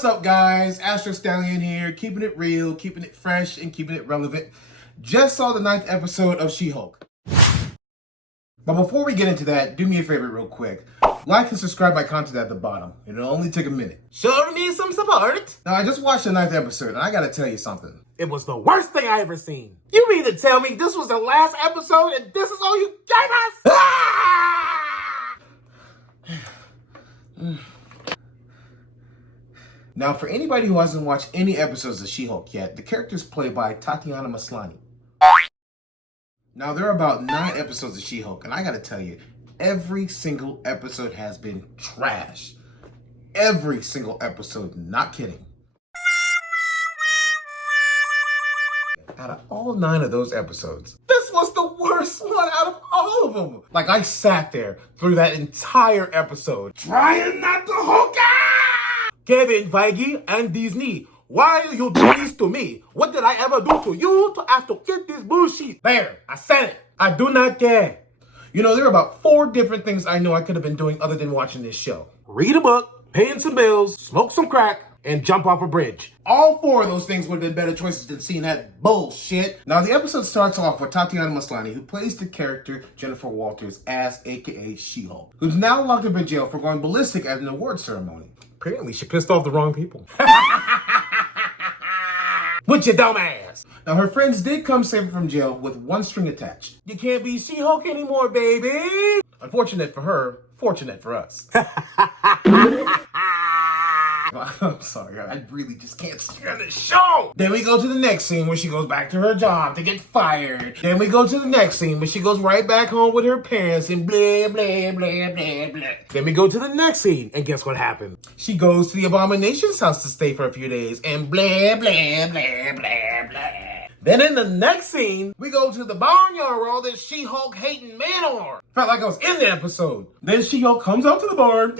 What's up, guys? Astro Stallion here, keeping it real, keeping it fresh, and keeping it relevant. Just saw the 9th episode of She-Hulk. But before we get into that, do me a favor real quick. Like and subscribe my content at the bottom. It'll only take a minute. Sure need some support. Now, I just watched the 9th episode, and I gotta tell you something. It was the worst thing I ever seen. You mean to tell me this was the last episode and this is all you gave us? Now, for anybody who hasn't watched any episodes of She-Hulk yet, the character is played by Tatiana Maslany. Now, there are about 9 episodes of She-Hulk, and I gotta tell you, every single episode has been trash. Every single episode, not kidding. Out of all 9 of those episodes, this was the worst one out of all of them. Like, I sat there through that entire episode, trying not to Hulk out! Kevin Feige and Disney, why you do this to me? What did I ever do to you to have to get this bullshit? There, I said it. I do not care. You know, there are about 4 different things I know I could have been doing other than watching this show. Read a book, paying some bills, smoke some crack, and jump off a bridge. All 4 of those things would have been better choices than seeing that bullshit. Now, the episode starts off with Tatiana Maslany, who plays the character Jennifer Walters as aka She-Hulk, who's now locked up in jail for going ballistic at an award ceremony. Apparently, she pissed off the wrong people. With your dumb ass. Now, her friends did come save her from jail with 1 string attached. You can't be She-Hulk anymore, baby. Unfortunate for her, fortunate for us. I'm sorry, I really just can't stand this show. Then we go to the next scene where she goes back to her job to get fired. Then we go to the next scene where she goes right back home with her parents and blah, blah, blah, blah, blah. Then we go to the next scene, and guess what happened? She goes to the Abomination's house to stay for a few days and blah, blah, blah, blah, blah. Then in the next scene, we go to the barnyard where all this She-Hulk hating men are. Felt like I was in the episode. Then She-Hulk comes out to the barn.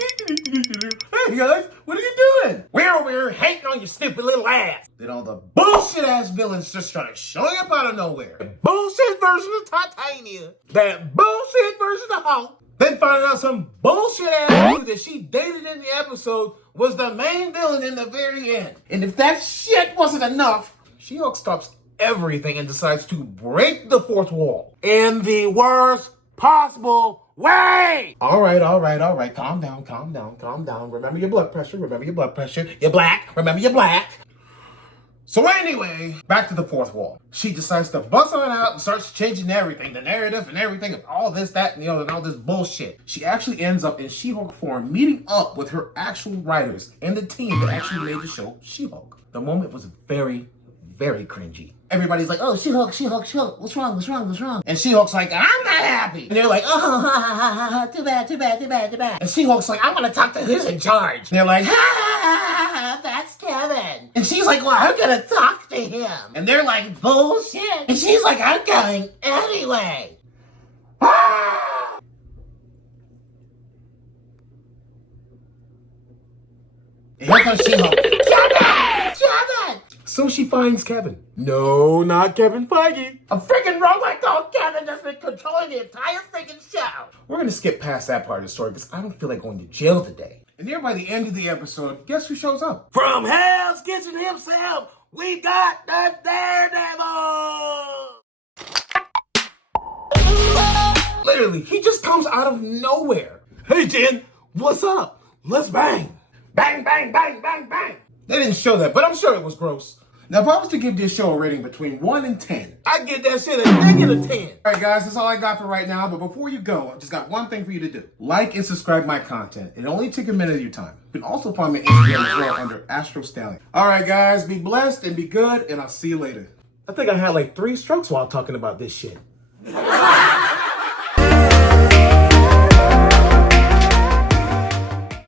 Hey guys, what are you doing? We're over here hating on your stupid little ass. Then all the bullshit ass villains just started showing up out of nowhere. Bullshit version of Titania. That bullshit version of Hulk. Then finding out some bullshit ass dude that she dated in the episode was the main villain in the very end. And if that shit wasn't enough, She-Hulk stops everything and decides to break the 4th wall in the worst possible way. All right. Calm down. Remember your blood pressure. You're black. Remember you're black. So anyway, back to the 4th wall. She decides to bust on out and starts changing everything, the narrative and everything, and all this, that, and the other, and all this bullshit. She actually ends up in She-Hulk form, meeting up with her actual writers and the team that actually made the show She-Hulk. The moment was very, very cringy. Everybody's like, oh, She-Hulk. What's wrong? And She-Hulk's like, I'm not happy. And they're like, oh, too bad. And She-Hulk's like, I'm gonna talk to who's in charge. And they're like, that's Kevin. And she's like, well, I'm gonna talk to him. And they're like, bullshit. And she's like, I'm going anyway. And here comes She-Hulk. Kevin! So she finds Kevin. No, not Kevin Feige. A freaking robot called Kevin that's been controlling the entire freaking show. We're gonna skip past that part of the story because I don't feel like going to jail today. And there by the end of the episode, guess who shows up? From Hell's Kitchen himself, we got the Daredevil! Literally, he just comes out of nowhere. Hey, Jen, what's up? Let's bang. Bang. They didn't show that, but I'm sure it was gross. Now, if I was to give this show a rating between 1 and 10, I'd give that shit a -10. All right, guys, that's all I got for right now. But before you go, I just got one thing for you to do. Like and subscribe my content. It only takes a minute of your time. You can also find me on Instagram as well under Astro Stallion. All right, guys, be blessed and be good, and I'll see you later. I think I had like 3 strokes while talking about this shit.